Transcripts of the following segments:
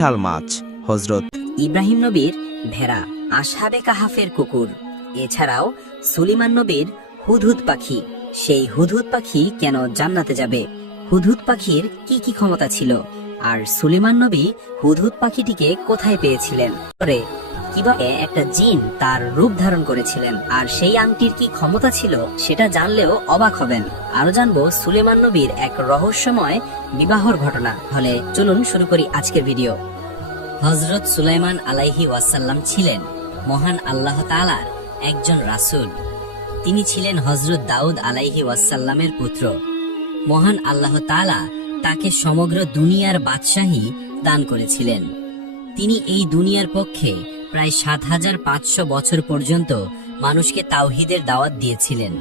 বিশাল মাছ, হযরত ইব্রাহিম নবীর ভেড়া, আসহাবে কাহাফের কুকুর, এছাড়াও সুলাইমান নবীর হুদহুদ পাখি। সেই হুদহুদ পাখি কেন জান্নাতে যাবে? হুদহুদ পাখির কি কি ক্ষমতা ছিল? আর সুলাইমান নবী হুদহুদ পাখিটিকে কোথায় পেয়েছিলেন? কিভাবে একটা জিন তার রূপ ধারণ করেছিলেন? আর সেই আংটির কি ক্ষমতা ছিল সেটা জানলেও অবাক হবেন। আরো জানবো সুলাইমান নবীর এক রহস্যময় বিবাহর ঘটনা। হলে চলুন শুরু করি আজকের ভিডিও। হযরত সুলাইমান আলাইহি ওয়াসাল্লাম ছিলেন মহান আল্লাহ তাআলার একজন রাসূল। তিনি ছিলেন হযরত দাউদ আলাইহি ওয়াসাল্লামের পুত্র। মহান আল্লাহ তাআলা তাকে সমগ্র দুনিয়ার বাদশাহী দান করেছিলেন। তিনি এই দুনিয়ার পক্ষে প্রায় ৭৫০০ বছর পর্যন্ত মানুষকে তাওহীদের দাওয়াত দিয়েছিলেন।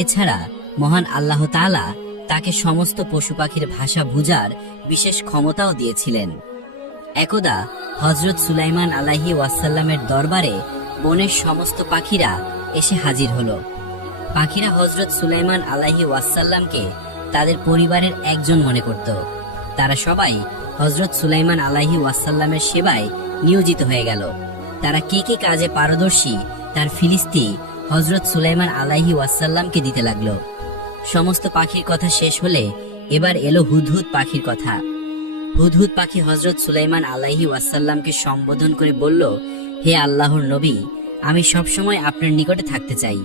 এছাড়া মহান আল্লাহ তাআলা তাকে সমস্ত পশু পাখির ভাষা বুঝার বিশেষ ক্ষমতাও দিয়েছিলেন। একদা হযরত সুলাইমান আলাইহি ওয়াসাল্লামের দরবারে বনের সমস্ত পাখিরা এসে হাজির হলো। পাখিরা হযরত সুলাইমান আলাইহি ওয়াসাল্লামকে তাদের পরিবারের একজন মনে করত। তারা সবাই হযরত সুলাইমান আলাইহি ওয়াসাল্লামের সেবায় নিয়োজিত হয়ে গেল। তারা কে কে কাজে পারদর্শী তার ফিলিস্তি হযরত সুলাইমান আলাইহি ওয়াসাল্লামকে দিতে লাগলো। সমস্ত পাখির কথা শেষ হলে এবার এলো হুদহুদ পাখির কথা। হুদহুদ পাখি হযরত সুলাইমান আলাইহি ওয়াসাল্লামকে সম্বোধন করে বলল, হে আল্লাহর নবী, আমি সবসময় আপনার নিকটে থাকতে চাই।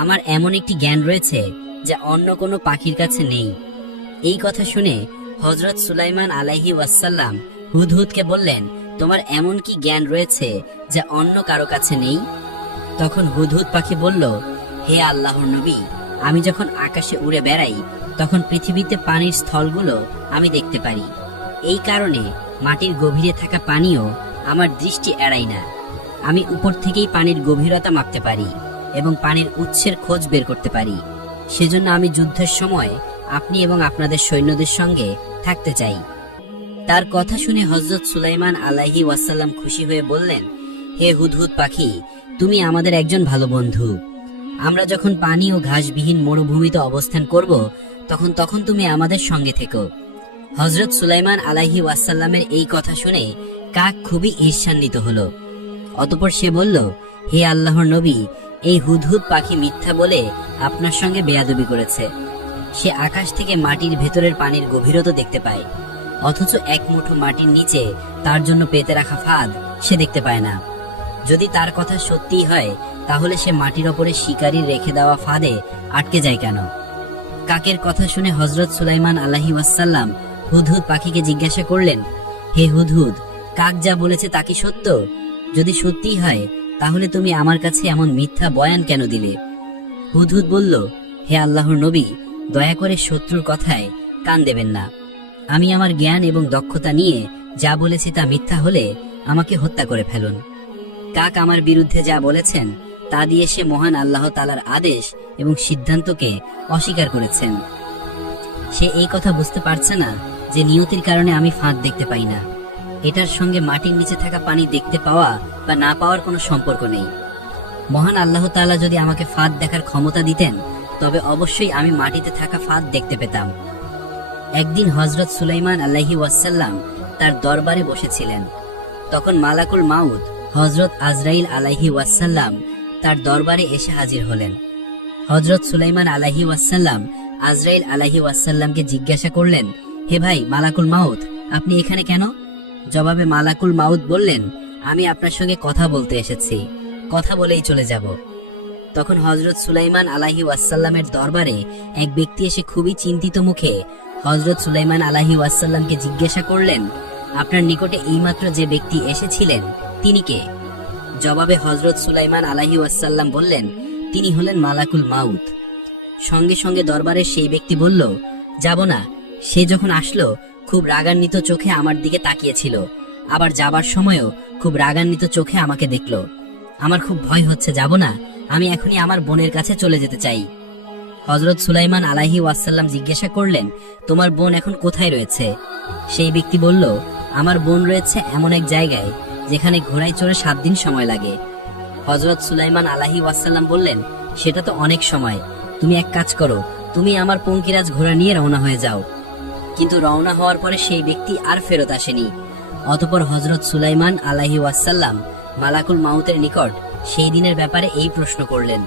আমার এমন একটি জ্ঞান রয়েছে যা অন্য কোনো পাখির কাছে নেই। এই কথা শুনে হযরত সুলাইমান আলাইহি ওয়াসাল্লাম হুদহুদকে বললেন, তোমার এমন কি জ্ঞান রয়েছে যা অন্য কারো কাছে নেই? তখন হুদহুদ পাখি বলল, হে আল্লাহর নবী, আমি যখন আকাশে উড়ে বেড়াই তখন পৃথিবীতে পানির স্থলগুলো আমি দেখতে পারি। এই কারণে মাটির গভীরে থাকা পানিও আমার দৃষ্টি এড়ায় না। আমি উপর থেকেই পানির গভীরতা মাপতে পারি এবং পানির উৎসের খোঁজ বের করতে পারি। সেজন্য আমি যুদ্ধের সময় আপনি এবং আপনাদের সৈন্যদের সঙ্গে থাকতে চাই। তার কথা শুনে হযরত সুলাইমান আলাইহি ওয়াসাল্লাম খুশি হয়ে বললেন, হে হুদহুদ পাখি, তুমি আমাদের একজন ভালো বন্ধু। আমরা যখন পানি ও ঘাসবিহীন মরুভূমিতে অবস্থান করব তখন তুমি আমাদের সঙ্গে থেকো। হযরত সুলাইমান আলাইহি ওয়াসাল্লামের এই কথা শুনে কাক খুবই ঈর্ষান্বিত হলো। অতঃপর সে বলল, হে আল্লাহর নবী, এই হুদহুদ পাখি মিথ্যা বলে আপনার সঙ্গে বেয়াদবি করেছে। সে আকাশ থেকে মাটির ভেতরের পানির গভীরতা দেখতে পায়, অথচ এক মুঠো মাটির নিচে তার জন্য পেতে রাখা ফাঁদ সে দেখতে পায় না। যদি তার কথা সত্যিই হয় তাহলে সে মাটির ওপরে শিকারীর রেখে দেওয়া ফাঁদে আটকে যায় কেন? কাকের কথা শুনে হযরত সুলাইমান আলাইহি ওয়াসাল্লাম হুদহুদ পাখিকে জিজ্ঞাসা করলেন, হে হুদহুদ, কাক যা বলেছে তা কি সত্য? যদি সত্যিই হয় তাহলে তুমি আমার কাছে এমন মিথ্যা বয়ান কেন দিলে? হুদহুদ বলল, হে আল্লাহর নবী, দয়া করে শত্রুর কথায় কান দেবেন না। আমি আমার জ্ঞান এবং দক্ষতা নিয়ে যা বলেছি তা মিথ্যা হলে আমাকে হত্যা করে ফেলুন। কাক আমার বিরুদ্ধে যা বলেছেন তা দিয়ে সে মহান আল্লাহ তাআলার আদেশ এবং সিদ্ধান্তকে অস্বীকার করেছেন। সে এই কথা বুঝতে পারছে না যে নিয়তির কারণে আমি ফাঁদ দেখতে পাই না। এটার সঙ্গে মাটির নিচে থাকা পানি দেখতে পাওয়া বা না পাওয়ার কোনো সম্পর্ক নেই। মহান আল্লাহ তাআলা যদি আমাকে ফাঁদ দেখার ক্ষমতা দিতেন তবে অবশ্যই আমি মাটিতে থাকা ফাঁদ দেখতে পেতাম। একদিন হযরত সুলাইমান আলাইহি ওয়াসাল্লাম তার দরবারে বসেছিলেন। তখন মালাকুল মাউত হযরত আজরাইল আলাইহি ওয়াসাল্লাম তার দরবারে এসে হাজির হলেন। হযরত সুলাইমান আলাইহি ওয়াসাল্লাম আজরাইল আলাইহি ওয়াসাল্লামকে জিজ্ঞাসা করলেন, হে ভাই মালাকুল মাউত, আপনি এখানে কেন? জবাবে মালাকুল মাউত বললেন, আমি আপনার সঙ্গে কথা বলতে এসেছি, কথা বলেই চলে যাব। তখন হযরত সুলাইমান আলাইহি ওয়াসাল্লামের দরবারে এক ব্যক্তি এসে খুবই চিন্তিত মুখে হযরত সুলাইমান আলাইহি ওয়াসাল্লামকে জিজ্ঞাসা করলেন, আপনার নিকটে এইমাত্র যে ব্যক্তি এসেছিলেন তিনি কে? জবাবে হযরত সুলাইমান আলাইহি ওয়াসাল্লাম বললেন, তিনি হলেন মালাকুল মাউত। সঙ্গে সঙ্গে দরবারের সেই ব্যক্তি বলল, যাব না। সে যখন আসলো খুব রাগান্বিত চোখে আমার দিকে তাকিয়েছিল, আবার যাবার সময়ও খুব রাগান্বিত চোখে আমাকে দেখল। আমার খুব ভয় হচ্ছে, যাব না। আমি এখনই আমার বোনের কাছে চলে যেতে চাই। হযরত সুলাইমান আলাইহি ওয়াসাল্লাম জিজ্ঞাসা করলেন, তোমার বোন এখন কোথায় রয়েছে? সেই ব্যক্তি বলল, আমার বোন রয়েছে এমন এক জায়গায় যেখানে ঘোড়ায় চড়ে 7 দিন সময় লাগে। হযরত সুলাইমান আলাইহি ওয়াসাল্লাম বললেন, সেটা তো অনেক সময়। তুমি এক কাজ করো, তুমি আমার পঙ্কিরাজ ঘোড়া নিয়ে রওনা হয়ে যাও। কিন্তু রওনা হওয়ার পরে সেই ব্যক্তি আর ফেরত আসেনি। অতঃপর হযরত সুলাইমান আলাইহি ওয়াসাল্লাম মালাকুল মাউতের নিকট সেই দিনের ব্যাপারে এই প্রশ্ন করলেন।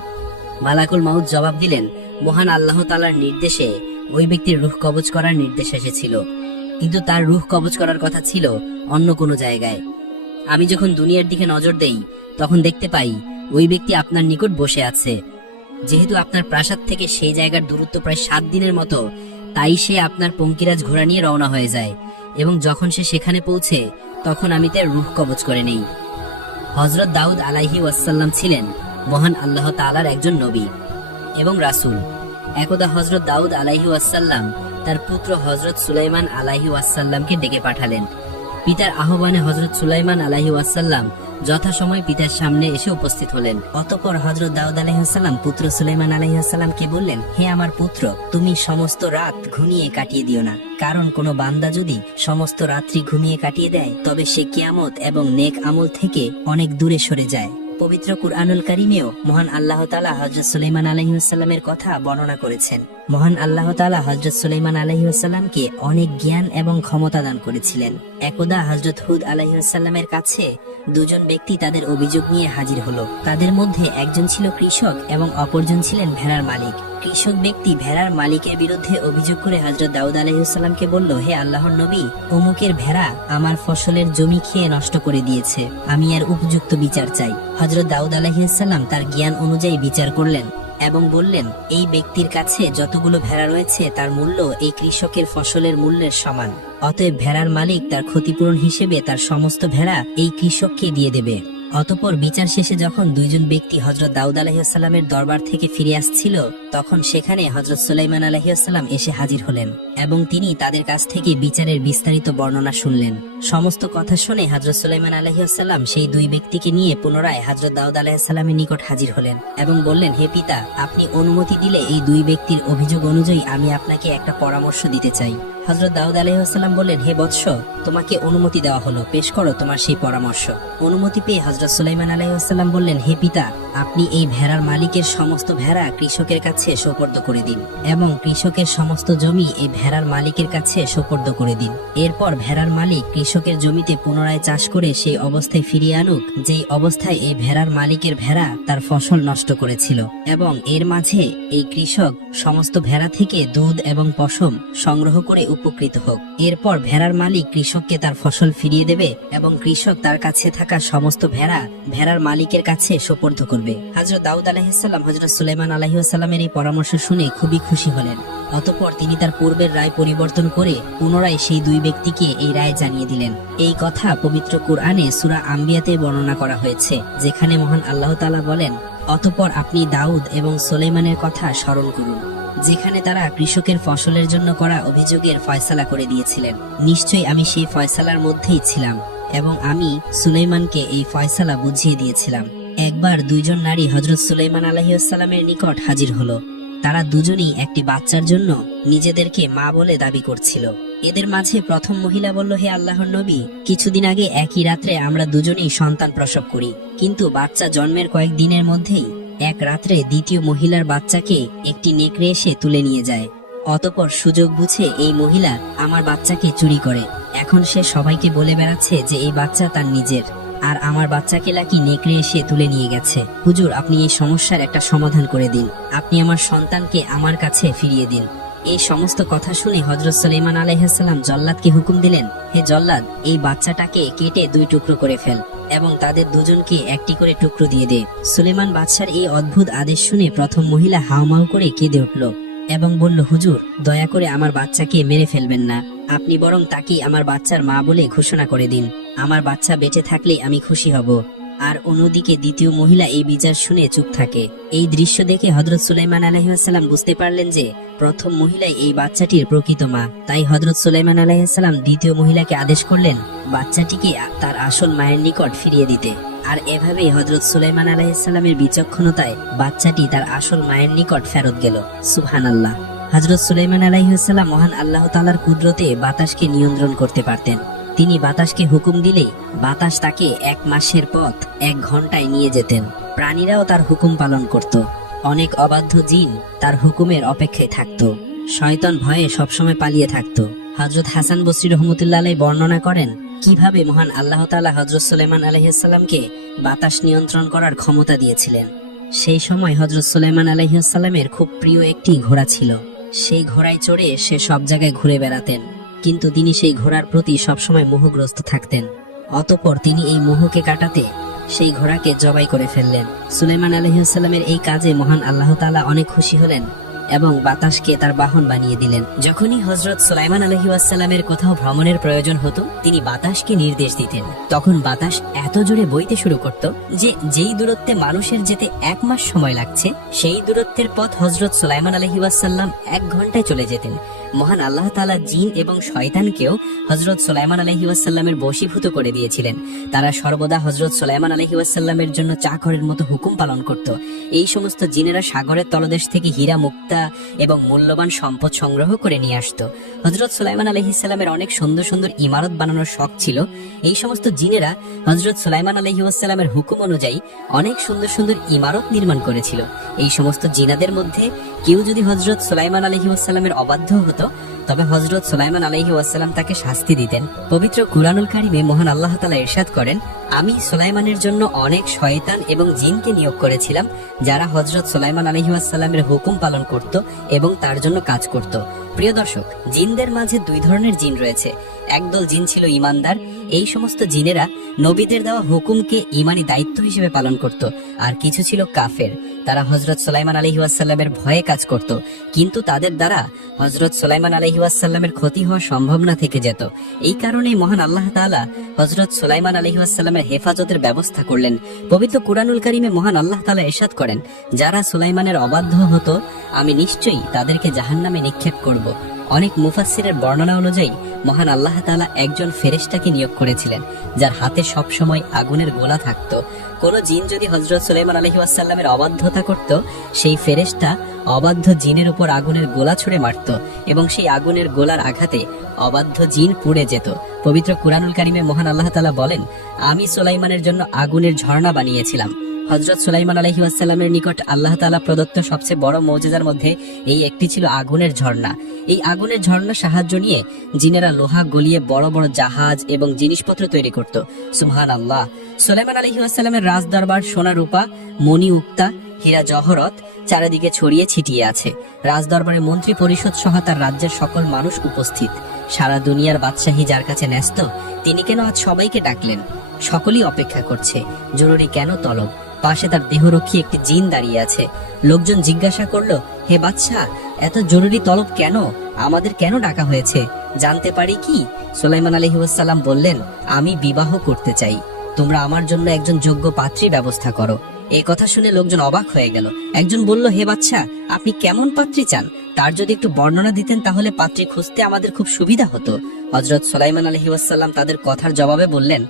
মালাকুল মাউত জবাব দিলেন, মহান আল্লাহ তাআলার নির্দেশে ওই ব্যক্তির রূহ কবজ করার নির্দেশ এসেছিল, কিন্তু তার রূহ কবজ করার কথা ছিল অন্য কোনো জায়গায়। আমি যখন দুনিয়ার দিকে নজর দেই তখন দেখতে পাই ওই ব্যক্তি আপনার নিকট বসে আছে। যেহেতু আপনার প্রাসাদ থেকে সেই জায়গার দূরত্ব প্রায় 7 দিনের মতো, তাই সে আপনার পঙ্কিরাজ ঘোড়া নিয়ে রওনা হয়ে যায় এবং যখন সে সেখানে পৌঁছে তখন আমি তার রূহ কবজ করে নেই। হযরত দাউদ আলাইহি ওয়াসাল্লাম ছিলেন মহান আল্লাহ তাআলার একজন নবী এবং রাসূল। একদা হযরত দাউদ আলাইহি ওয়াসাল্লাম তার পুত্র হযরত সুলাইমান আলাইহি ওয়াসাল্লামকে ডেকে পাঠালেন। পিতার আহ্বানে হযরত সুলাইমান আলাইহি ওয়াসাল্লাম যথাসময়ে পিতার সামনে এসে উপস্থিত হলেন। অতঃপর হযরত দাউদ আলাইহিস সালাম পুত্র সুলাইমান আলাইহিস সালামকে বললেন, হে আমার পুত্র, তুমি সমস্ত রাত ঘুমিয়ে কাটিয়ে দিও না, কারণ কোনো বান্দা যদি সমস্ত রাত্রি ঘুমিয়ে কাটিয়ে দেয় তবে সে কিয়ামত এবং নেক আমল থেকে অনেক দূরে সরে যায়। পবিত্র কুরআনুল কারীমেও মহান আল্লাহ তাআলা হযরত সুলাইমান আলাইহিস সালামের কথা বর্ণনা করেছেন। মহান আল্লাহ তাআলা হযরত সুলাইমান আলাইহিস সালামকে অনেক জ্ঞান এবং ক্ষমতা দান করেছিলেন। একদা হযরত হুদ আলাইহিস সালামের কাছে দুজন ব্যক্তি তাদের অভিযোগ নিয়ে হাজির হলো। তাদের মধ্যে একজন ছিল কৃষক এবং অপরজন ছিলেন ভেড়ার মালিক। কৃষক ব্যক্তি ভেড়ার মালিকের বিরুদ্ধে অভিযোগ করে হযরত দাউদ আলাইহিস সালামকে বলল, হে আল্লাহর নবী, অমুকের ভেড়া আমার ফসলের জমি খেয়ে নষ্ট করে দিয়েছে, আমি এর উপযুক্ত বিচার চাই। হযরত দাউদ আলাইহিস সালাম তার জ্ঞান অনুযায়ী বিচার করলেন এবং বললেন, এই ব্যক্তির কাছে যতগুলো ভেড়া রয়েছে তার মূল্য এই কৃষকের ফসলের মূল্যের সমান। অতএব ভেড়ার মালিক তার ক্ষতিপূরণ হিসেবে তার সমস্ত ভেড়া এই কৃষককে দিয়ে দেবে। অতঃপর বিচার শেষে যখন দুইজন ব্যক্তি হযরত দাউদ আলাইহিস সালামের দরবার থেকে ফিরে আসছিল তখন সেখানে হযরত সুলাইমান আলাইহিস সালাম এসে হাজির হলেন এবং তিনি তাদের কাছ থেকে বিচারের বিস্তারিত বর্ণনা শুনলেন। সমস্ত কথা শুনে হযরত সুলাইমান আলাইহিস সালাম সেই দুই ব্যক্তিকে নিয়ে পুনরায় হযরত দাউদ আলাইহিস সালামের নিকট হাজির হলেন এবং বললেন, হে পিতা, আপনি অনুমতি দিলে এই দুই ব্যক্তির অভিযোগ অনুযায়ী আমি আপনাকে একটা পরামর্শ দিতে চাই। হযরত দাউদ আলাইহিস সালাম বললেন, হে বৎস, তোমাকে অনুমতি দেওয়া হলো, পেশ করো তোমার সেই পরামর্শ। অনুমতি পেয়ে হযরত সুলাইমান আলাইহিস সালাম বললেন, হে পিতা, আপনি এই ভেড়ার মালিকের সমস্ত ভেড়া কৃষকের কাছে সোপর্দ করে দিন এবং কৃষকের সমস্ত জমি এই ভেড়ার মালিকের কাছে সোপর্দ করে দিন। এরপর ভেড়ার মালিক কৃষকের জমিতে পুনরায় চাষ করে সেই অবস্থায় ফিরিয়ে আনুক যেই অবস্থায় এই ভেড়ার মালিকের ভেড়া তার ফসল নষ্ট করেছিল, এবং এর মাঝে এই কৃষক সমস্ত ভেড়া থেকে দুধ এবং পশম সংগ্রহ করে উপকৃত হোক। এরপর ভেড়ার মালিক কৃষককে তার ফসল ফিরিয়ে দেবে এবং কৃষক তার কাছে থাকা সমস্ত ভেড়া ভেড়ার মালিকের কাছে সোপর্দ করবে। হযরত দাউদ আলাইহিস সালাম হযরত সুলাইমান আলাইহিস সালামের এই পরামর্শ শুনে খুবই খুশি হলেন। অতঃপর তিনি তার পূর্বের রায় পরিবর্তন করে পুনরায় সেই দুই ব্যক্তিকে এই রায় জানিয়ে দিলেন। এই কথা পবিত্র কুরআনে সূরা আম্বিয়াতে বর্ণনা করা হয়েছে, যেখানে মহান আল্লাহ তাআলা বলেন, অতঃপর আপনি দাউদ এবং সুলাইমানের কথা স্মরণ করুন, যেখানে তারা কৃষকের ফসলের জন্য করা অভিযোগের ফয়সালা করে দিয়েছিলেন। নিশ্চয়ই আমি সেই ফয়সালার মধ্যেই ছিলাম এবং আমি সুলাইমানকে এই ফয়সালা বুঝিয়ে দিয়েছিলাম। একবার দুইজন নারী হযরত সুলাইমান আলাইহিস সালামের নিকট হাজির হলো। তারা দুজনেই একটি বাচ্চার জন্য নিজেদেরকে মা বলে দাবি করছিল। এদের মাঝে প্রথম মহিলা বলল, হে আল্লাহর নবী, কিছুদিন আগে একই রাত্রে আমরা দুজনেই সন্তান প্রসব করি, কিন্তু বাচ্চা জন্মের কয়েকদিনের মধ্যেই এক রাত্রে দ্বিতীয় মহিলার বাচ্চাকে একটি নেকড়ে এসে তুলে নিয়ে যায়। অতঃপর সুযোগ বুঝে এই মহিলা আমার বাচ্চাকে চুরি করে। এখন সে সবাইকে বলে বেড়াচ্ছে যে এই বাচ্চা তার নিজের, আর আমার বাচ্চাকে নাকি নেকড়ে এসে তুলে নিয়ে গেছে। হুজুর, আপনি এই সমস্যার একটা সমাধান করে দিন, আপনি আমার সন্তানকে আমার কাছে ফিরিয়ে দিন। এই সমস্ত কথা শুনে হযরত সুলাইমান আলাইহিস সালাম জল্লাদকে হুকুম দিলেন, হে জল্লাদ, এই বাচ্চাটাকে কেটে 2 টুকরো করে ফেল এবং তাদের দুজনকে একটি করে টুকরো দিয়ে দে। সুলাইমান বাদশার এই অদ্ভুত আদেশ শুনে প্রথম মহিলা হাউমাউ করে কেঁদে উঠল এবং বলল, হুজুর, দয়া করে আমার বাচ্চাকে মেরে ফেলবেন না, আপনি বরং তাকে আমার বাচ্চার মা বলে ঘোষণা করে দিন। আমার বাচ্চা বেঁচে থাকলে আমি খুশি হব। আর অন্যদিকে দ্বিতীয় মহিলা এই বিচার শুনে চুপ থাকে। এই দৃশ্য দেখে হযরত সুলাইমান আলাইহিস সালাম বুঝতে পারলেন যে প্রথম মহিলাই এই বাচ্চাটির প্রকৃত মা। তাই হযরত সুলাইমান আলাইহিস সালাম দ্বিতীয় মহিলাকে আদেশ করলেন বাচ্চাটিকে তার আসল মায়ের নিকট ফিরিয়ে দিতে। আর এভাবেই হযরত সুলাইমান আলাইহিস সালামের বিচক্ষণতায় বাচ্চাটি তার আসল মায়ের নিকট ফেরত গেল। সুবহানাল্লাহ। হযরত সুলাইমান আলাইহিস সালাম মহান আল্লাহ তাআলার কুদরতে বাতাসকে নিয়ন্ত্রণ করতে পারতেন। তিনি বাতাসকে হুকুম দিলেই বাতাস তাকে 1 মাসের পথ 1 ঘন্টায় নিয়ে যেতেন। প্রাণীরাও তার হুকুম পালন করত। অনেক অবাধ্য জিন তার হুকুমের অপেক্ষায় থাকত। শয়তান ভয়ে সবসময় পালিয়ে থাকত। হযরত হাসান বসরি রহমতুল্লাহ আলাইহি বর্ণনা করেন কিভাবে মহান আল্লাহ তাআলা হযরত সুলাইমান আলাইহিস সালামকে বাতাস নিয়ন্ত্রণ করার ক্ষমতা দিয়েছিলেন। সেই সময় হযরত সুলাইমান আলাইহিস সালামের খুব প্রিয় একটি ঘোড়া ছিল। সেই ঘোড়ায় চড়ে সে সব জায়গায় ঘুরে বেড়াতেন, কিন্তু তিনি সেই ঘোড়ার প্রতি সবসময় মোহগ্রস্ত থাকতেন। অতঃপর তিনি এই মোহকে কাটাতে সেই ঘোড়াকে জবাই করে ফেললেন। সুলাইমান আলাইহিস সালামের এই কাজে মহান আল্লাহ তাআলা অনেক খুশি হলেন এবং বাতাসকে তার বাহন বানিয়ে দিলেন। যখনই হযরত সুলাইমান আলাইহিস সালামের কোথাও ভ্রমণের প্রয়োজন হতো, তিনি বাতাসকে নির্দেশ দিতেন। তখন বাতাস এত জোরে বইতে শুরু করত যে যেই দূরত্বে মানুষের যেতে 1 মাস সময় লাগছে, সেই দূরত্বের পথ হযরত সুলাইমান আলাইহিস সালাম 1 ঘন্টায় চলে যেতেন। মহান আল্লাহ তাআলা জিন এবং শয়তানকেও হযরত সুলাইমান আলাইহিস সালামের বশীভূত করে দিয়েছিলেন। তারা সর্বদা হযরত সুলাইমান আলাইহিস সালামের জন্য চাকরের মতো হুকুম পালন করত। এই সমস্ত জিনেরা সাগরের তলদেশ থেকে হীরা, মুক্তা এবং মূল্যবান সম্পদ সংগ্রহ করে নিয়ে আসতো। হযরত সুলাইমান আলাইহিস সালামের অনেক সুন্দর সুন্দর ইমারত বানানোর শখ ছিল। এই সমস্ত জিনেরা হযরত সুলাইমান আলাইহিস সালামের হুকুম অনুযায়ী অনেক সুন্দর সুন্দর ইমারত নির্মাণ করেছিল। এই সমস্ত জিনাদের মধ্যে কেউ যদি হযরত সুলাইমান আলাইহিস সালামের অবাধ্য হতো, তবে হযরত সুলাইমান আলাইহিস সালাম তাকে শাস্তি দিতেন। পবিত্র কুরআনুল কারীমে মহান আল্লাহ তাআলা ইরশাদ করেন, আমি সুলাইমানের জন্য অনেক শয়তান এবং জিনকে নিয়োগ করেছিলাম, যারা হযরত সুলাইমান আলাইহিস সালামের হুকুম পালন করত এবং তার জন্য কাজ করত। প্রিয় দর্শক, জিনদের মাঝে 2 ধরনের জিন রয়েছে। একদল জিন ছিল ঈমানদার। এই সমস্ত জিনেরা নবীদের দেওয়া হুকুমকে ঈমানি দায়িত্ব হিসেবে পালন করত। আর কিছু ছিল কাফের। তারা হযরত সুলাইমান আলাইহিস সালামের ভয়ে কাজ করত, কিন্তু তাদের দ্বারা হযরত সুলাইমান আলাইহিস সালামের ক্ষতি হওয়া সম্ভব না থেকে যেত। এই কারণেই মহান আল্লাহ তাআলা হযরত সুলাইমান আলাইহিস সালামের হেফাজতের ব্যবস্থা করলেন। পবিত্র কুরআনুল কারীমে মহান আল্লাহ তাআলা ইরশাদ করেন, যারা সুলাইমানের অবাধ্য হতো, আমি নিশ্চয়ই তাদেরকে জাহান্নামে নিক্ষেপ করব। অনেক মুফাসসিরের বর্ণনা অনুযায়ী মহান আল্লাহ তাআলা একজন ফেরেশতাকে নিয়োগ করেছিলেন, যার হাতে সব সময় আগুনের গোলা থাকতো। কোন জিন যদি হযরত সুলাইমান আলাইহিস সালামের অবাধ্যতা করত, সেই ফেরেশতা অবাধ্য জিনের উপর আগুনের গোলা ছুঁড়ে মারত এবং সেই আগুনের গোলার আঘাতে অবাধ্য জিন পুড়ে যেত। পবিত্র কুরআনুল কারীমে মহান আল্লাহ তাআলা বলেন, আমি সুলাইমানের জন্য আগুনের ঝর্ণা বানিয়েছিলাম। হযরত সুলাইমান আলাইহিস সালামের নিকট আল্লাহ তাআলা প্রদত্ত সবচেয়ে বড় মুজিজার মধ্যে এই একটি ছিল আগুনের ঝর্ণা। এই আগুনের ঝর্ণার সাহায্য নিয়ে জিনেরা লোহা গলিয়ে বড় বড় জাহাজ এবং জিনিসপত্র তৈরি করত। সুবহানাল্লাহ। সুলাইমান আলাইহিস সালামের রাজদরবার সোনা রূপা, মণি, উক্তা, হীরা জহরত চারিদিকে ছড়িয়ে ছিটিয়ে আছে। রাজদরবারে মন্ত্রী পরিষদ সহ তার রাজ্যের সকল মানুষ উপস্থিত। সারা দুনিয়ার বাদশাহী যার কাছে ন্যস্ত, তিনি কেন আজ সবাইকে ডাকলেন? সকলেই অপেক্ষা করছে। জরুরি কেন তলব? পাশে তার দেহরক্ষী একটি জিন দাঁড়িয়ে আছে। লোকজন জিজ্ঞাসা করলো, হে বাদশাহ, এত জরুরি তলব কেন? আমাদের কেন ডাকা হয়েছে? জানতে পারি কি? সুলাইমান আলাইহিস সালাম বললেন, আমি বিবাহ করতে চাই। তোমরা আমার জন্য একজন যোগ্য পাত্রী ব্যবস্থা করো। এই কথা শুনে লোকজন অবাক হয়ে গেল। একজন বলল, হে বাদশাহ, আপনি কেমন পাত্রী চান? তার যদি একটু বর্ণনা দিতেন তাহলে পাত্রী খুঁজতে আমাদের খুব সুবিধা হতো। হযরত সুলাইমান আলাইহিস সালাম তাদের কথার জবাবে বললেন,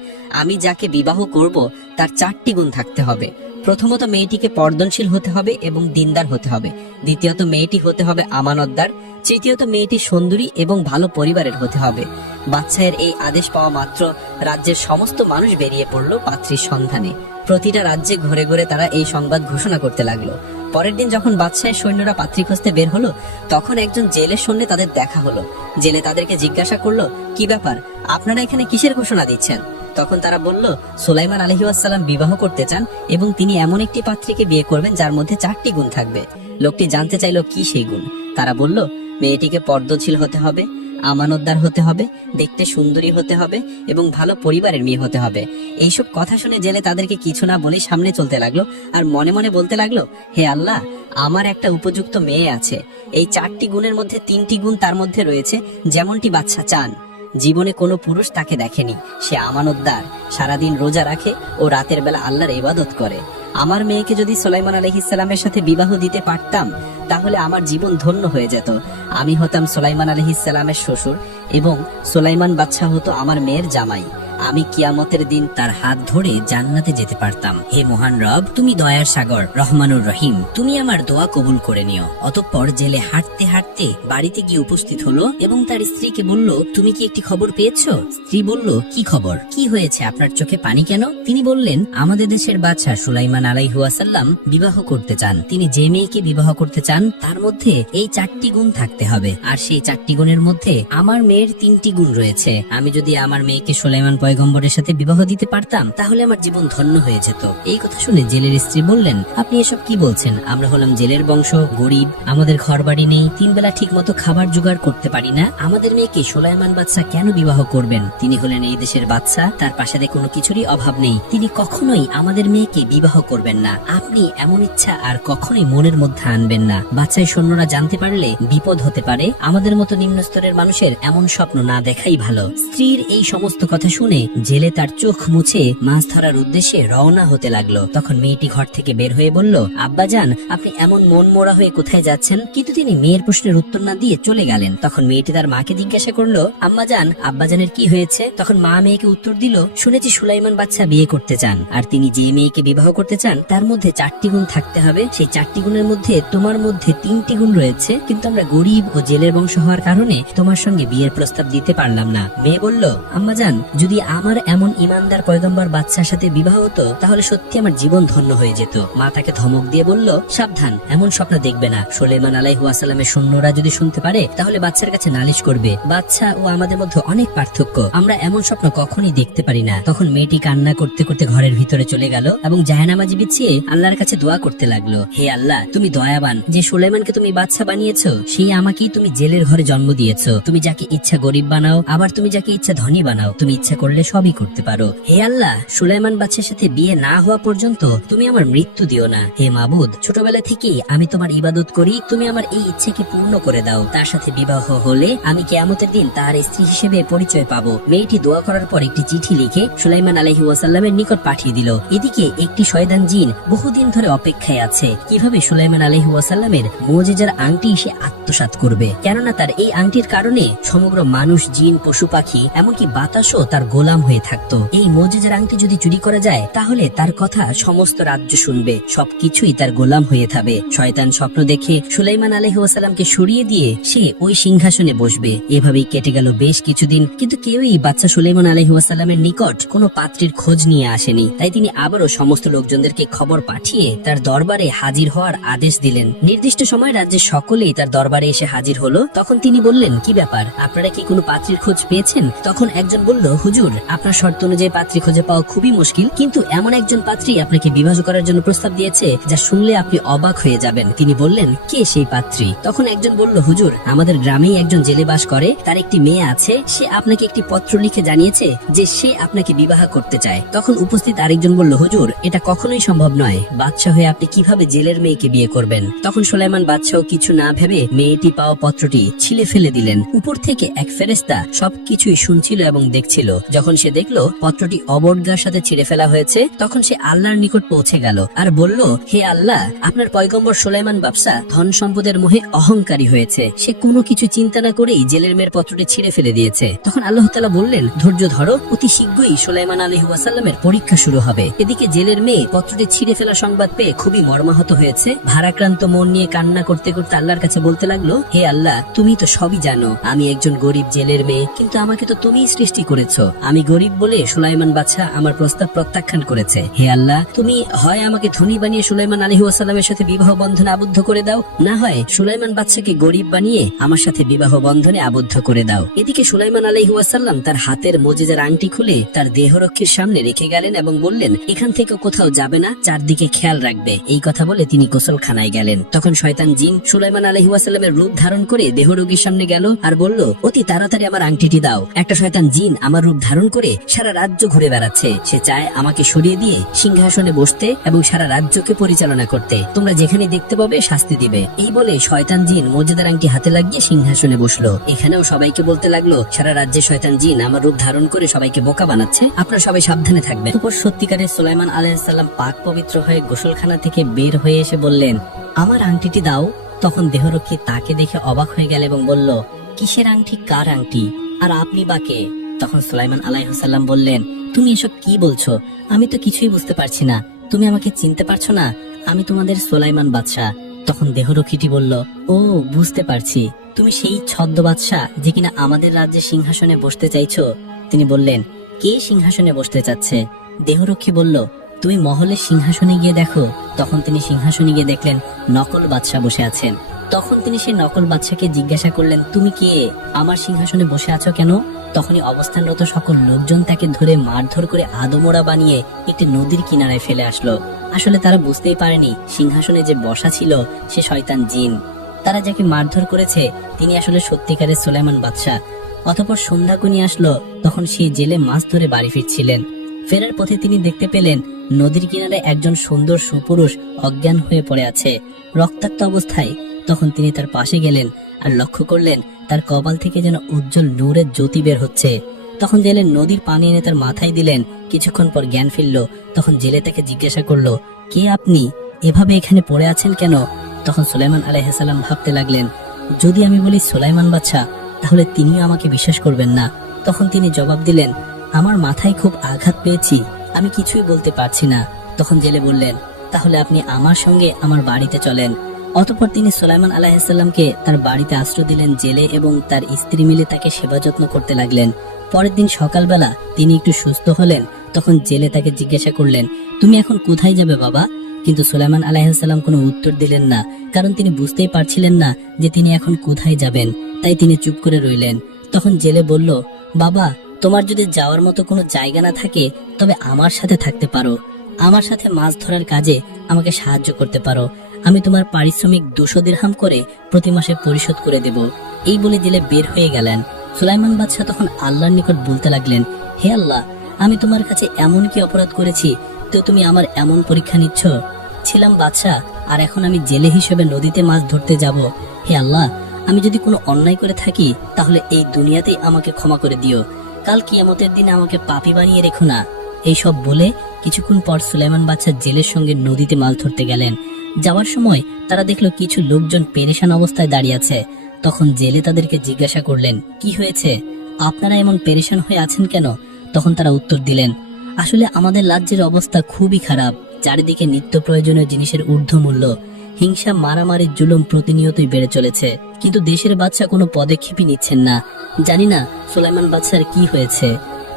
আমি যাকে বিবাহ করব তার 4টি গুণ থাকতে হবে। প্রথমত, মেয়েটিকে পর্দনশীল হতে হবে এবং দিনদার হতে হবে। দ্বিতীয়ত, মেয়েটি হতে হবে আমানতদার। তৃতীয়ত, মেয়েটি সুন্দরী এবং ভালো পরিবারের হতে হবে। বাদশাহের এই আদেশ পাওয়া মাত্র রাজ্যের সমস্ত মানুষ বেরিয়ে পড়ল পাত্রীর সন্ধানে। প্রতিটা রাজ্যে ঘুরে ঘুরে তারা এই সংবাদ ঘোষণা করতে লাগলো। পরের দিন যখন বাদশাহের সৈন্যরা পাত্রী খুঁজতে বের হলো, তখন একজন জেলের সঙ্গে তাদের দেখা হলো। জেলে তাদেরকে জিজ্ঞাসা করলো, কি ব্যাপার, আপনারা এখানে কিসের ঘোষণা দিচ্ছেন? তখন তারা বলল, সুলাইমান আলাইহিস সালাম বিবাহ করতে চান এবং তিনি এমন একটি পাত্রীকে বিয়ে করবেন যার মধ্যে 4টি গুণ থাকবে। লোকটি জানতে চাইল, কি সেই গুণ? তারা বলল, মেয়েটিকে পর্দনশীল হতে হবে, আমানতদার হতে হবে, দেখতে সুন্দরী হতে হবে এবং ভালো পরিবারের মেয়ে হতে হবে। এইসব কথা শুনে জেলে তাদেরকে কিছু না বলে সামনে চলতে লাগলো আর মনে মনে বলতে লাগলো, হে আল্লাহ, আমার একটা উপযুক্ত মেয়ে আছে। এই 4টি গুণের মধ্যে 3টি গুণ তার মধ্যে রয়েছে, যেমনটি বাদশা চান। জীবনে কোনো পুরুষ তাকে দেখেনি। সে আমানতদার, সারাদিন রোজা রাখে ও রাতের বেলা আল্লাহর ইবাদত করে। আমার মেয়েকে যদি সুলাইমান আলাইহিস সালামের সাথে বিবাহ দিতে পারতাম, তাহলে আমার জীবন ধন্য হয়ে যেত। আমি হতাম সুলাইমান আলাইহিস সালামের শ্বশুর এবং সুলাইমান বাদশা হতো আমার মেয়ের জামাই। আমি কিয়ামতের দিন তার হাত ধরে জান্নাতে যেতে পারতাম। হে মহান রব, তুমি দয়ার সাগর, রহমানুর রহিম, তুমি আমার দোয়া কবুল করে নিও। অতঃপর জেলে হাঁটতে হাঁটতে বাড়িতে গিয়ে উপস্থিত হলো এবং তার স্ত্রীকে বলল, তুমি কি একটি খবর পেয়েছো? স্ত্রী বলল, কি খবর? কি হয়েছে? আপনার চোখে পানি কেন? তিনি বললেন, আমাদের দেশের বাদশা সুলাইমান আলাইহিস সালাম বিবাহ করতে চান। তিনি যে মেয়েকে বিবাহ করতে চান তার মধ্যে এই 4টি গুণ থাকতে হবে, আর সেই 4টি গুণের মধ্যে আমার মেয়ের 3টি গুণ রয়েছে। আমি যদি আমার মেয়েকে সুলাইমান পয়গম্বরের সাথে বিবাহ দিতে পারতাম তাহলে আমার জীবন ধন্য হয়ে যেত। এই কথা শুনে জেলের স্ত্রী বললেন, আপনি এসব কি বলছেন? আমরা হলাম জেলের বংশ, গরিব, আমাদের ঘর বাড়ি নেই, 3 বেলা ঠিক মতো খাবার জোগাড় করতে পারি না। আমাদের মেয়েকে সুলাইমান বাদশা কেন বিবাহ করবেন? তিনি হলেন এই দেশের বাদশা, তার পাশে কোনো কিছুরই অভাব নেই। তিনি কখনোই আমাদের মেয়েকে বিবাহ করবেন না। আপনি এমন ইচ্ছা আর কখনোই মনের মধ্যে আনবেন না। বাদশাহ সৈন্যরা জানতে পারলে বিপদ হতে পারে। আমাদের মতো নিম্ন স্তরের মানুষের এমন স্বপ্ন না দেখাই ভালো। স্ত্রীর এই সমস্ত কথা শুনে জেলে তার চোখ মুছে মাছ ধরার উদ্দেশ্যে রওনা হতে লাগলো। তখন মেয়েটি ঘর থেকে বের হয়ে বলল, আব্বাজান, আপনি এমন মন মোড়া হয়ে কোথায় যাচ্ছেন? কিন্তু তিনি মেয়ের প্রশ্নের উত্তর না দিয়ে চলে গেলেন। তখন মেয়েটি তার মাকে জিজ্ঞাসা করলো, আম্মাজান, আব্বাজানের কি হয়েছে? তখন মা মেয়েকে উত্তর দিল, শুনেছি সুলাইমান বাদশা বিয়ে করতে চান, আর তিনি যে মেয়েকে বিবাহ করতে চান তার মধ্যে 4টি গুণ থাকতে হবে। সেই 4টি গুণের মধ্যে তোমার মধ্যে 3টি গুণ রয়েছে, কিন্তু আমরা গরিব ও জেলের বংশ হওয়ার কারণে তোমার সঙ্গে বিয়ের প্রস্তাব দিতে পারলাম না। মেয়ে বলল, আম্মাজান, যদি আমার এমন ইমানদার পয়গম্বর বাদশার সাথে বিবাহ হতো তাহলে সত্যি আমার জীবন ধন্য হয়ে যেত। মা তাকে ধমক দিয়ে বলল, সাবধান, এমন স্বপ্ন দেখবে না। সুলাইমান আলাইহিস সালামের সৈন্যরা যদি শুনতে পারে তাহলে বাদশার কাছে নালিশ করবে। বাদশা ও আমাদের মধ্যে অনেক পার্থক্য, আমরা এমন স্বপ্ন কখনই দেখতে পারি না। তখন মেয়েটি কান্না করতে করতে ঘরের ভিতরে চলে গেল এবং জায়নামাজি বিছিয়ে আল্লাহর কাছে দোয়া করতে লাগলো, হে আল্লাহ, তুমি দয়াবান। যে সুলাইমানকে তুমি বাদশা বানিয়েছো সেই আমাকেই তুমি জেলের ঘরে জন্ম দিয়েছো। তুমি যাকে ইচ্ছা গরিব বানাও, আবার তুমি যাকে ইচ্ছা ধনী বানাও। তুমি ইচ্ছা করলে সবই করতে পারো। হে আল্লাহ, সুলাইমান বাদশার সাথে বিয়ে না হওয়া পর্যন্ত তুমি আমার মৃত্যু দিও না। হে মাবুদ, ছোটবেলা থেকেই আমি তোমার ইবাদত করি, তুমি আমার এই ইচ্ছেকে পূর্ণ করে দাও। তার সাথে বিবাহ হলে আমি কিয়ামতের দিন তার স্ত্রী হিসেবে পরিচয় পাবো। মেয়েটি দোয়া করার পর একটি চিঠি লিখে সুলাইমান আলাইহিস সালামের নিকট পাঠিয়ে দিল। এদিকে একটি শয়তান জিন বহুদিন ধরে অপেক্ষায় আছে কিভাবে সুলাইমান আলাইহিস সালামের মুজিজার আংটি সে আত্মসাৎ করবে। কেননা তার এই আংটির কারণে সমগ্র মানুষ, জিন, পশু পাখি, এমনকি বাতাসও তার গোলাম হয়ে থাকতো। এই মুজিজার আংটি যদি চুরি করা যায় তাহলে তার কথা সমস্ত রাজ্য শুনবে, সবকিছুই তার গোলাম হয়ে থাকবে। শয়তান স্বপ্ন দেখে সুলাইমান আলাইহিস সালামকে সরিয়ে দিয়ে সে ওই সিংহাসনে বসবে। এভাবেই কেটে গেল বেশ কিছুদিন, কিন্তু কেউই বাদশা সুলাইমান আলাইহিস সালামের নিকট কোনো পাত্রীর খোঁজ নিয়ে আসেনি। তাই তিনি আবারও সমস্ত লোকজনদেরকে খবর পাঠিয়ে তার দরবারে হাজির হওয়ার আদেশ দিলেন। নির্দিষ্ট সময় রাজ্যের সকলেই তার দরবারে এসে হাজির হলো। তখন তিনি বললেন, কি ব্যাপার, আপনারা কি কোনো পাত্রীর খোঁজ পেয়েছেন? তখন একজন বলল, হুজুর, আপনার শর্ত অনুযায়ী পাত্রী খুঁজে পাওয়া খুবই মুশকিল, কিন্তু এমন একজন পাত্রী আপনাকে বিবাহ করার জন্য প্রস্তাব দিয়েছে যা শুনলে আপনি অবাক হয়ে যাবেন। তিনি বললেন, কে সেই পাত্রী? তখন একজন বলল, হুজুর, আমাদের গ্রামেই একজন জেলে বাস করে, তার একটি মেয়ে আছে, সে আপনাকে একটি পত্র লিখে জানিয়েছে যে সে আপনাকে বিবাহ করতে চায়। তখন উপস্থিত আরেকজন বলল, হুজুর, এটা কখনোই সম্ভব নয়, বাদশা হয়ে আপনি কিভাবে জেলের মেয়েকে বিয়ে করবেন? তখন সুলাইমান বাদশাহ কিছু না ভেবে মেয়েটি পাওয়া পত্রটি ছিলে ফেলে দিলেন। উপর থেকে এক ফেরেশতা সবকিছুই শুনছিল এবং দেখছিল। যখন সে দেখলো পত্রটি অবজ্ঞার সাথে ছিঁড়ে ফেলা হয়েছে তখন সে আল্লাহর নিকট পৌঁছে গেল আর বলল, হে আল্লাহ, আপনার পয়গম্বর সুলাইমান বাদশা ধন সম্পদের মোহে অহংকারী হয়েছে, সে কোনো কিছু চিন্তা না করেই জেলের মেয়ের পত্রটি ছিঁড়ে ফেলে দিয়েছে। তখন আল্লাহ তাআলা বললেন, ধৈর্য ধরো, অতি শীঘ্রই সুলাইমান আলাইহিস সালামের পরীক্ষা শুরু হবে। এদিকে জেলের মেয়ে পত্রটি ছিঁড়ে ফেলা সংবাদ পেয়ে খুবই মর্মাহত হয়েছে। ভারাক্রান্ত মন নিয়ে কান্না করতে করতে আল্লাহর কাছে বলতে লাগলো, হে আল্লাহ, তুমি তো সবই জানো, আমি একজন গরিব জেলের মেয়ে, কিন্তু আমাকে তো তুমিই সৃষ্টি করেছো। আমি গরিব বলে সুলাইমান বাদশা আমার প্রস্তাব প্রত্যাখ্যান করেছে। হে আল্লাহ, তুমি হয় আমাকে ধনী বানিয়ে সুলাইমান আলাইহিস সালামের সাথে বিবাহ বন্ধনে আবদ্ধ করে দাও, না হয় সুলাইমান বাদশাকে গরিব বানিয়ে আমার সাথে বিবাহ বন্ধনে আবদ্ধ করে দাও। এদিকে সুলাইমান আলাইহিস সালাম তার হাতের মুজিজার আংটি খুলে তার দেহরক্ষীর সামনে রেখে গেলেন এবং বললেন, এখান থেকে কোথাও যাবে না, চারদিকে খেয়াল রাখবে। এই কথা বলে তিনি গোসলখানায় গেলেন। তখন শয়তান জিন সুলাইমান আলাইহিস সালামের রূপ ধারণ করে দেহরোগীর সামনে গেল আর বলল, অতি তাড়াতাড়ি আমার আংটিটি দাও। একটা শয়তান জিন আমার রূপ ধারণ করে সারা রাজ্য ঘুরে বেড়াচ্ছে, সে চায় আমাকে সরিয়ে দিয়ে সিংহাসনে বসতে এবং সারা রাজ্যকে পরিচালনা করতে। তোমরা যেখানে দেখতে পাবে শাস্তি দিবে। এই বলে শয়তান জিন মুজিজার আংটি হাতে লাগিয়ে সিংহাসনে বসলো। এখানেও সবাইকে বলতে লাগলো, সারা রাজ্যে শয়তান জিন আমার রূপ ধারণ করে সবাইকে বোকা বানাচ্ছে, আপনারা সবাই সাবধানে থাকবেন। তারপর সত্যিকারের সুলাইমান আলাইহিস সালাম পাক পবিত্র হয়ে গোসলখানা থেকে বের হয়ে এসে বললেন, আমার আংটিটি দাও। তখন দেহরক্ষী তাকে দেখে অবাক হয়ে গেল এবং বলল, কিসের আংটি, কার আংটি, আর আপনি বা কে? তখন সুলাইমান আলাইহিসসালাম বললেন, তুমি এসব কি বলছো? আমি তো কিছুই বুঝতে পারছি না। তুমি আমাকে চিনতে পারছো না? আমি তোমাদের সুলাইমান বাদশাহ। তখন দেহরক্ষীটি বলল, ও বুঝতে পারছি, তুমি সেই ছদ্ম বাদশাহ যে কিনা আমাদের রাজ্যে সিংহাসনে বসতে চাইছো। তিনি বললেন, কে সিংহাসনে বসতে চাচ্ছে? দেহরক্ষী বলল, তুমি মহলের সিংহাসনে গিয়ে দেখো। তখন তিনি সিংহাসনে গিয়ে দেখলেন নকল বাদশাহ বসে আছেন। তখন তিনি সেই নকল বাদশাকে জিজ্ঞাসা করলেন, তুমি কে? আমার সিংহাসনে বসে আছো কেন? তখনই অবস্থানরত সকল লোকজন তাকে ধরে মারধর করে আদমোড়া বানিয়ে একটি নদীর কিনারায় ফেলে আসলো। আসলে তারা বুঝতেই পারেনি সিংহাসনে যে বসা ছিল সে শয়তান জিন। তারা যাকে মারধর করেছে তিনি আসলে সত্যিকারের সুলাইমান বাদশাহ। অতঃপর সন্ধ্যা ঘনিয়ে আসলো, তখন সেই জেলে মাছ ধরে বাড়ি ফিরছিলেন। ফেরার পথে তিনি দেখতে পেলেন নদীর কিনারে একজন সুন্দর সুপুরুষ অজ্ঞান হয়ে পড়ে আছে, রক্তাক্ত অবস্থায়। তখন তিনি তার পাশে গেলেন আর লক্ষ্য করলেন তার কপাল থেকে যেন উজ্জ্বল নূরের জ্যোতি বের হচ্ছে। তখন জেলে নদীর পানি এনে তার মাথায় দিলেন। কিছুক্ষণ পর জ্ঞান ফিরল। তখন জেলে তাকে জিজ্ঞাসা করলো, কে আপনি? এভাবে এখানে পড়ে আছেন কেন? তখন সুলাইমান আলাইহিসসালাম ভাবতে লাগলেন, যদি আমি বলি সুলাইমান বাদশাহ তাহলে তিনিও আমাকে বিশ্বাস করবেন না। তখন তিনি জবাব দিলেন, আমার মাথায় খুব আঘাত পেয়েছি, আমি কিছুই বলতে পারছি না। তখন জেলে বললেন, তাহলে আপনি আমার সঙ্গে আমার বাড়িতে চলেন। অতঃপর তিনি সুলাইমান আলাইহিসসালামকে তার বাড়িতে আশ্রয় দিলেন। জেলে এবং তার স্ত্রী মিলে তাকে সেবা যত্ন করতে লাগলেন। পরের দিন সকালবেলা তিনি একটু সুস্থ হলেন। তখন জেলে তাকে জিজ্ঞাসা করলেন, তুমি এখন কোথায় যাবে বাবা? কিন্তু সুলাইমান আলাইহিসসালাম কোনো উত্তর দিলেন না, কারণ তিনি বুঝতেই পারছিলেন না যে তিনি এখন কোথায় যাবেন। তাই তিনি চুপ করে রইলেন। তখন জেলে বলল, বাবা, তোমার যদি যাওয়ার মতো কোনো জায়গা না থাকে তবে আমার সাথে থাকতে পারো। আমার সাথে মাছ ধরার কাজে আমাকে সাহায্য করতে পারো। আমি তোমার পারিশ্রমিক 200 দিরহাম করে প্রতি মাসে পরিশোধ করে দেব। এই বলে জেলে বের হয়ে গেলেন। সুলাইমান বাদশাহ তখন আল্লাহর নিকট বলতে লাগলেন, হে আল্লাহ, আমি তোমার কাছে এমন কি অপরাধ করেছি তো তুমি আমার এমন পরীক্ষা নিচ্ছ? ছিলাম বাদশাহ আর এখন আমি জেলে হিসেবে নদীতে মাছ ধরতে যাব। হে আল্লাহ, আমি যদি কোনো অন্যায় করে থাকি তাহলে এই দুনিয়াতেই আমাকে ক্ষমা করে দিও, কাল কিয়ামতের দিনে আমাকে পাপী বানিয়ে রেখো না। এইসব বলে কিছুক্ষণ পর সুলাইমান বাদশাহ জেলের সঙ্গে নদীতে মাছ ধরতে গেলেন। যাওয়ার সময় তারা দেখলো কিছু লোকজন পেরেশান অবস্থায় দাঁড়িয়ে আছে। তখন জেলে তাদেরকে জিজ্ঞাসা করলেন, কি হয়েছে? আপনারা এমন পেরেশান হয়ে আছেন কেন? তখন তারা উত্তর দিলেন, আসলে আমাদের রাজ্যের অবস্থা খুবই খারাপ। চারিদিকে নিত্য প্রয়োজনীয় জিনিসের ঊর্ধ্বমূল্য, হিংসা, মারামারি, জুলুম প্রতিনিয়তই বেড়ে চলেছে, কিন্তু দেশের বাদশা কোনো পদক্ষেপই নিচ্ছেন না। জানি না সুলাইমান বাদশার কি হয়েছে।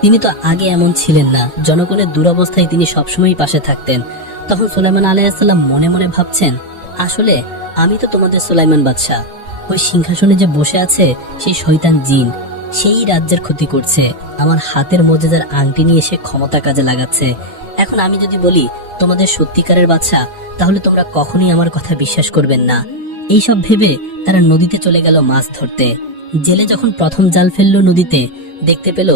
তিনি তো আগে এমন ছিলেন না। জনগণের দুরবস্থায় তিনি সবসময় পাশে থাকতেন। তখন সুলাইমান আলাইহিসসালাম মনে মনে ভাবছেন, আসলে আমি তো তোমাদের সুলাইমান বাদশাহ। ওই সিংহাসনে যে বসে আছে সেই শয়তান জিন, সেই রাজ্যের ক্ষতি করছে। আমার হাতের মজেদার আংটি নিয়ে সে ক্ষমতা কাজে লাগাচ্ছে। এখন আমি যদি বলি তোমাদের সত্যিকারের বাদশাহ, তাহলে তোমরা কখনোই আমার কথা বিশ্বাস করবেন না। এইসব ভেবে তারা নদীতে চলে গেল মাছ ধরতে। জেলে যখন প্রথম জাল ফেললো নদীতে, দেখতে পেল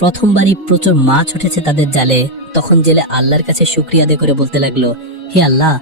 প্রথমবারই প্রচুর মাছ উঠেছে তাদের জালে। তখন জেলে আল্লাহর কাছে শুকরিয়া আদায় করে বলতে লাগলো, হে আল্লাহ,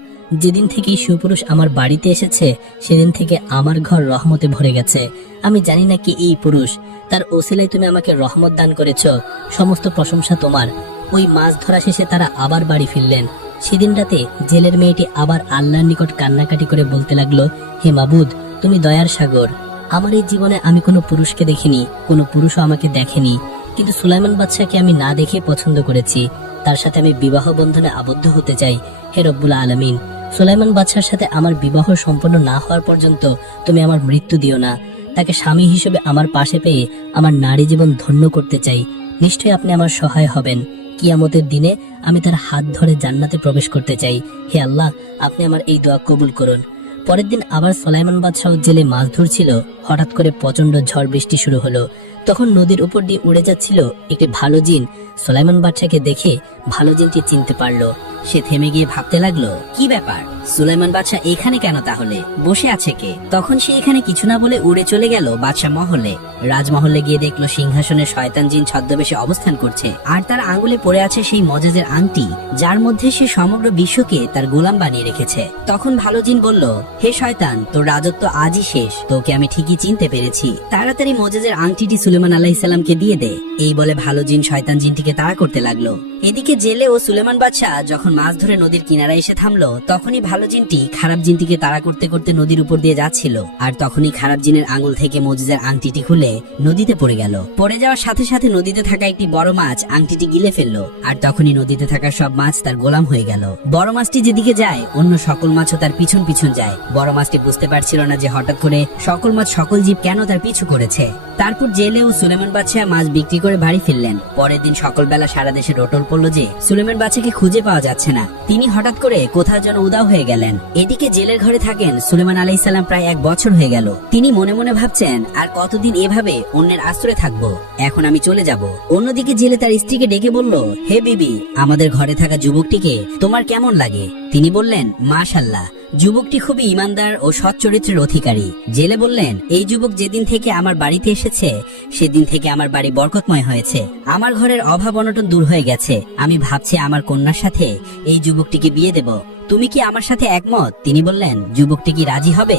যেদিন থেকে এই সুপুরুষ আমার বাড়িতে এসেছে সেদিন থেকে আমার ঘর রহমতে ভরে গেছে। আমি জানি না কি এই পুরুষ, তার ওসিলায় তুমি আমাকে রহমত দান করেছো। সমস্ত প্রশংসা তোমার। ওই মাছ ধরা শেষে তারা আবার বাড়ি ফিরলেন। সেদিন রাতে জেলের মেয়েটি আবার আল্লাহর নিকট কান্নাকাটি করে বলতে লাগলো, হে মাবুদ, তুমি দয়ার সাগর। আমার এই জীবনে আমি কোনো পুরুষকে দেখিনি, কোনো পুরুষও আমাকে দেখেনি, কিন্তু সুলাইমান বাদশাকে আমি না দেখে পছন্দ করেছি। তার সাথে আমি বিবাহ বন্ধনে আবদ্ধ হতে চাই। হে রব্বুল আলামিন, সুলাইমান বাদশার সাথে আমার বিবাহ সম্পন্ন না হওয়ার পর্যন্ত তুমি আমার মৃত্যু দিও না। তাকে স্বামী হিসেবে আমার পাশে পেয়ে আমার নারী জীবন ধন্য করতে চাই। নিশ্চয়ই আপনি আমার সহায় হবেন। কিয়ামতের দিনে আমি তার হাত ধরে জান্নাতে প্রবেশ করতে চাই। হে আল্লাহ, আপনি আমার এই দোয়া কবুল করুন। পরের দিন আবার সুলাইমান বাদশাহ জেলে মাছ ধরছিল। হঠাৎ করে প্রচন্ড ঝড় বৃষ্টি শুরু হলো। তখন নদীর উপর দিয়ে উড়ে যাচ্ছিল একটি ভালো জিন। সুলাইমান বাদশাকে দেখে ভালো জিনটি চিনতে পারলো। সে থেমে গিয়ে ভাবতে লাগলো, কি ব্যাপার, সুলাইমান বাদশাহ এখানে কেন, তাহলে বসে আছে কে? তখন সে এখানে কিছু না বলে উড়ে চলে গেল বাদশাহ মহলে। রাজমহলে গিয়ে দেখলো সিংহাসনে শয়তান জিন ছদ্মবেশে অবস্থান করছে, আর তার আঙ্গুলে পড়ে আছে সেই মজেজের আংটি, যার মধ্যে সে সমগ্র বিশ্বকে তার গোলাম বানিয়ে রেখেছে। তখন ভালো জিন বলল, হে শয়তান, তোর রাজত্ব আজই শেষ। তোকে আমি ঠিকই চিনতে পেরেছি। তাড়াতাড়ি মজেজের আংটিটি সুলাইমান আলাইহিস সালামকে দিয়ে দে। এই বলে ভালো জিন শয়তান জিনটিকে তাড়া করতে লাগলো। এদিকে জেলে ও সুলাইমান বাদশাহ যখন মাছ ধরে নদীর কিনারায় এসে থামলো, তখনই ভালো জিনটি খারাপ জিনটিকে তাড়া করতে করতে নদীর উপর দিয়ে যাচ্ছিল। আর তখনই খারাপ জিনের আঙুল থেকে মুজিজার আংটিটি খুলে নদীতে পড়ে গেল। পড়ে যাওয়ার সাথে সাথে নদীতে থাকা একটি বড় মাছ আংটিটি গিলে ফেললো। আর তখনই নদীতে থাকা সব মাছ তার গোলাম হয়ে গেল। বড় মাছটি যেদিকে যায় অন্য সকল মাছও তার পিছন পিছন যায়। বড় মাছটি বুঝতে পারছিল না যে হঠাৎ করে সকল মাছ সকল জীব কেন তার পিছু করেছে। তারপর জেলে ও সুলেমান বাদশাহ মাছ বিক্রি করে বাড়ি ফিরলেন। পরের দিন সকালবেলা সারা দেশে রটল পড়লো যে সুলেমান বাদশাকে খুঁজে পাওয়া যাচ্ছে না। তিনি হঠাৎ করে কোথাও যেন উধাও হয়ে গেলেন। এদিকে জেলের ঘরে থাকেন সুলেমান আলাইহিস সালাম প্রায় 1 বছর হয়ে গেল। তিনি মনে মনে ভাবছেন, আর কতদিন এভাবে অন্যের আশ্রয়ে থাকবো, এখন আমি চলে যাব। অন্যদিকে জেলে তার স্ত্রীকে ডেকে বলল, হে বিবি, আমাদের ঘরে থাকা যুবকটিকে তোমার কেমন লাগে? তিনি বললেন, মাশাআল্লাহ, যুবকটি খুবই ইমানদার ও সৎ চরিত্রের অধিকারী। জেলে বললেন, এই যুবক যেদিন থেকে আমার বাড়িতে এসেছে সেদিন থেকে আমার বাড়ি বরকতময় হয়েছে। আমার ঘরের অভাব অনটন দূর হয়ে গেছে। আমি ভাবছি আমার কন্যার সাথে এই যুবকটিকে বিয়ে দেব। তুমি কি আমার সাথে একমত? তিনি বললেন, যুবকটি কি রাজি হবে?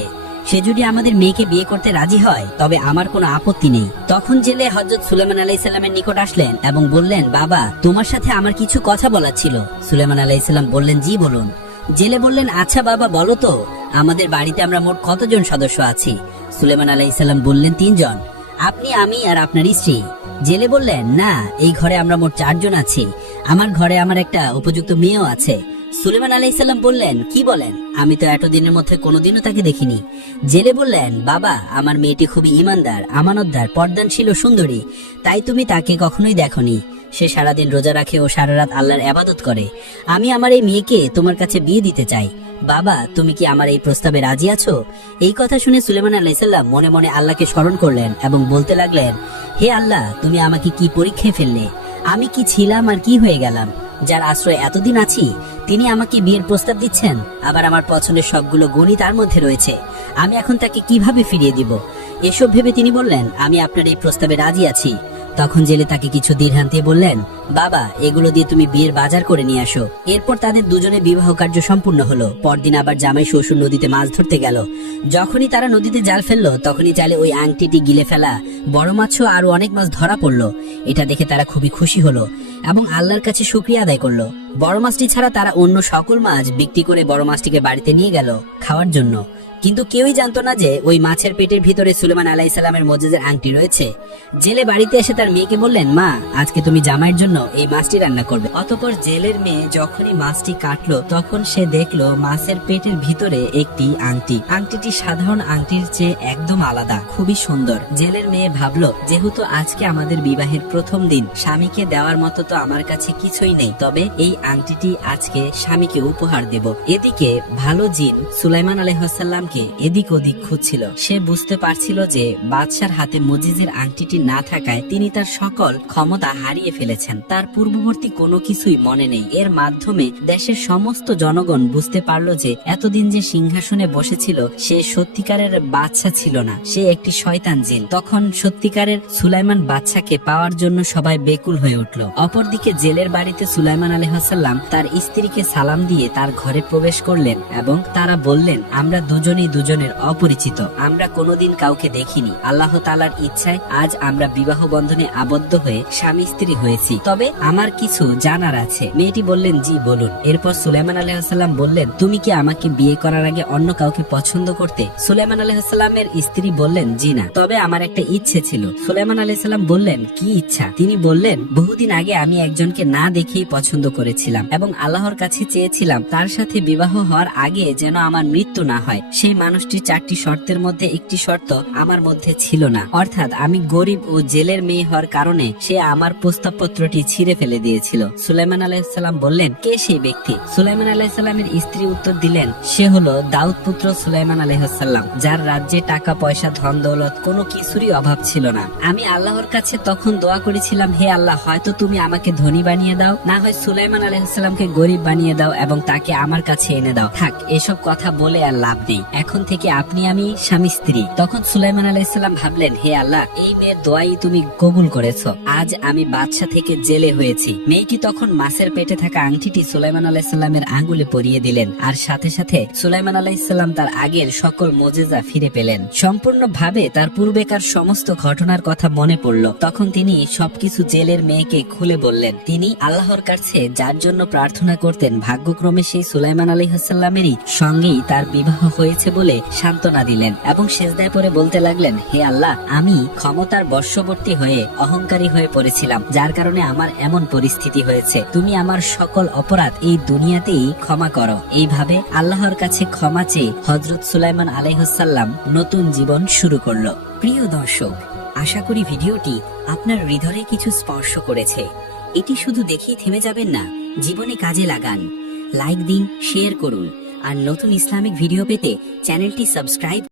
সে যদি আমাদের মেয়েকে বিয়ে করতে রাজি হয় তবে আমার কোনো আপত্তি নেই। তখন জেলে হযরত সুলেমান আলাইহিস সালামের নিকট আসলেন এবং বললেন, বাবা, তোমার সাথে আমার কিছু কথা বলার ছিল। সুলেমান আলাইহিস সালাম বললেন, জি বলুন। জেলে বললেন, আচ্ছা বাবা, বলো তো আমাদের বাড়িতে আমরা মোট কতজন সদস্য আছি? সুলেমান আলাইহিস সালাম বললেন, 3 জন, আপনি, আমি আর আপনার স্ত্রী। জেলে বললেন, না, এই ঘরে আমরা মোট 4 জন আছি। আমার ঘরে আমার একটা উপযুক্ত মেয়েও আছে। সুলেমান আলাইহিস সালাম বললেন, কি বলেন? আমি তো এতদিনের মধ্যে কোনোদিনও তাকে দেখিনি। জেলে বললেন, বাবা, আমার মেয়েটি খুবই ইমানদার, আমানতদার, পর্দানশীল ও সুন্দরী, তাই তুমি তাকে কখনোই দেখনি। সে সারাদিন রোজা রাখে ও সারা রাত আল্লাহর ইবাদত করে। আমি আমার এই মেয়েকে তোমার কাছে বিয়ে দিতে চাই। বাবা, তুমি কি আমার এই প্রস্তাবে রাজি আছো? এই কথা শুনে সুলেমান আলাইহিস সালাম মনে মনে আল্লাহকে স্মরণ করলেন এবং বলতে লাগলেন, হে আল্লাহ, তুমি আমাকে কি পরীক্ষায় ফেললে? আমি কি ছিলাম আর কি হয়ে গেলাম? যার আশ্রয় এতদিন আছি তিনি আমাকে বিয়ের প্রস্তাব দিচ্ছেন। আবার আমার পছন্দের সবগুলো গুণই তার মধ্যে রয়েছে। আমি এখন তাকে কিভাবে ফিরিয়ে দিব? এসব ভেবে তিনি বললেন, আমি আপনার এই প্রস্তাবে রাজি আছি। তখন জেলে তাকে কিছু দিরহাম দিয়ে বললেন, বাবা, এগুলো দিয়ে তুমি বিয়ের বাজার করে নিয়ে আসো। এরপর তাদের দুজনের বিবাহ কার্য সম্পূর্ণ হলো। পরদিন আবার জামাই শ্বশুর নদীতে মাছ ধরতে গেল। যখনই তারা নদীতে জাল ফেললো তখনই জালে ওই আংটিটি গিলে ফেলা বড় মাছও আরো অনেক মাছ ধরা পড়লো। এটা দেখে তারা খুবই খুশি হলো এবং আল্লাহর কাছে শুকরিয়া আদায় করলো। বড় মাছটি ছাড়া তারা অন্য সকল মাছ বিক্রি করে বড় মাছটিকে বাড়িতে নিয়ে গেল খাওয়ার জন্য। কিন্তু কেউই জানতো না যে ওই মাছের পেটের ভিতরে সুলেমান আলাইহিস সালামের মুজিজার আংটি রয়েছে। জেলে বাড়িতে এসে তার মেয়েকে বললেন, মা, আজকে তুমি জামাইয়ের জন্য এই মাছটি রান্না করবে। অতঃপর জেলের মেয়ে যখনই মাছটি কাটলো তখন সে দেখলো মাছের পেটের ভিতরে একটি আংটি। আংটিটি সাধারণ আংটির চেয়ে একদম আলাদা, খুবই সুন্দর। জেলের মেয়ে ভাবলো, যেহেতু আজকে আমাদের বিবাহের প্রথম দিন, স্বামীকে দেওয়ার মতো তো আমার কাছে কিছুই নেই, তবে এই আংটিটি আজকে স্বামীকে উপহার দেব। এদিকে ভালো জিন সুলাইমান আলাইহিস সালাম এদিক ওদিক খুঁজছিল। সে বুঝতে পারছিল যে বাদশার হাতে মুজিজের আংটিটি না থাকায় তিনি তার সকল ক্ষমতা হারিয়ে ফেলেছেন। তার পূর্ববর্তী কোনো কিছুই মনে নেই। এর মাধ্যমে দেশের সমস্ত জনগণ বুঝতে পারল যে এতদিন যে সিংহাসনে বসেছিল সে সত্যিকারের বাদশা ছিল না, সে একটি শয়তান জিন। তখন সত্যিকারের সুলাইমান বাদশাকে পাওয়ার জন্য সবাই বেকুল হয়ে উঠল। অপরদিকে জেলের বাড়িতে সুলাইমান আলাইহিস সালাম তার স্ত্রীকে সালাম দিয়ে তার ঘরে প্রবেশ করলেন এবং তারা বললেন, আমরা দুজনের অপরিচিত, আমরা কোনোদিন কাউকে দেখিনি। আল্লাহ তাআলার ইচ্ছায় আজ আমরা বিবাহ বন্ধনে আবদ্ধ হয়ে স্বামী স্ত্রী হয়েছি, তবে আমার কিছু জানার আছে। মেয়েটি বললেন, জি বলুন। এরপর সুলাইমান আলাইহিস সালাম বললেন, তুমি কি আমাকে বিয়ে করার আগে অন্য কাউকে পছন্দ করতে? সুলাইমান আলাইহিস সালামের স্ত্রী বললেন, জি না, তবে আমার একটা ইচ্ছে ছিল। সুলাইমান আলাইহিস সালাম বললেন, কি ইচ্ছা? তিনি বললেন, বহুদিন আগে আমি একজনকে না দেখেই পছন্দ করেছিলাম এবং আল্লাহর কাছে চেয়েছিলাম তার সাথে বিবাহ হওয়ার আগে যেন আমার মৃত্যু না হয়। সেই মানুষটির 4টি শর্তের মধ্যে একটি শর্ত আমার মধ্যে ছিল না, অর্থাৎ আমি গরিব ও জেলের মেয়ে হওয়ার কারণে সে আমার প্রস্তাবপত্রটি ছিঁড়ে ফেলে দিয়েছিল। সুলাইমান আলাইহিস সালাম বললেন, কে সেই ব্যক্তি? সুলাইমান আলাইহিস সালামের স্ত্রী উত্তর দিলেন, সে হলো দাউদ পুত্র সুলাইমান আলাইহিস সালাম, যার রাজ্যে টাকা পয়সা ধন দৌলত কোনো কিছুরই অভাব ছিল না। আমি আল্লাহর কাছে তখন দোয়া করেছিলাম, হে আল্লাহ, হয়তো তুমি আমাকে ধনী বানিয়ে দাও, না হয় সুলাইমান আলাইহিস সালামকে গরিব বানিয়ে দাও এবং তাকে আমার কাছে এনে দাও। থাক, এসব কথা বলে আর লাভ নেই। এখন থেকে আপনি আমি স্বামী স্ত্রী। তখন সুলাইমান আলাইহিসসালাম ভাবলেন, হে আল্লাহ, এই মেয়ের দোয়াই তুমি কবুল করেছো, আজ আমি বাদশা থেকে জেলে হয়েছি। মেয়েটি তখন মাছের পেটে থাকা আংটিটি সুলাইমান আলাইহিসসালামের আঙ্গুলে পরিয়ে দিলেন, আর সাথে সাথে সুলাইমান আলাইহিসসালাম তার আগের সকল মুজিজা ফিরে পেলেন। সম্পূর্ণভাবে তার পূর্বেকার সমস্ত ঘটনার কথা মনে পড়ল। তখন তিনি সবকিছু জেলের মেয়েকে খুলে বললেন। তিনি আল্লাহর কাছে যার জন্য প্রার্থনা করতেন, ভাগ্যক্রমে সেই সুলাইমান আলাইহিসসালামেরই সঙ্গেই তার বিবাহ হয়েছে বলে সান্ত্বনা দিলেন এবং সেজদায় পড়ে বলতে লাগলেন, হে আল্লাহ, আমি ক্ষমতার বশবর্তী হয়ে অহংকারী হয়ে পড়েছিলাম, যার কারণে আমার এমন পরিস্থিতি হয়েছে। তুমি আমার সকল অপরাধ এই দুনিয়াতেই ক্ষমা করো। এইভাবে আল্লাহর কাছে ক্ষমা চেয়ে হযরত সুলাইমান আলাইহিসসালাম নতুন জীবন শুরু করলো। প্রিয় দর্শক, আশা করি ভিডিওটি আপনার হৃদয়ে কিছু স্পর্শ করেছে। এটি শুধু দেখেই থেমে যাবেন না, জীবনে কাজে লাগান। লাইক দিন, শেয়ার করুন, আর নতুন ইসলামিক ভিডিও পেতে চ্যানেলটি সাবস্ক্রাইব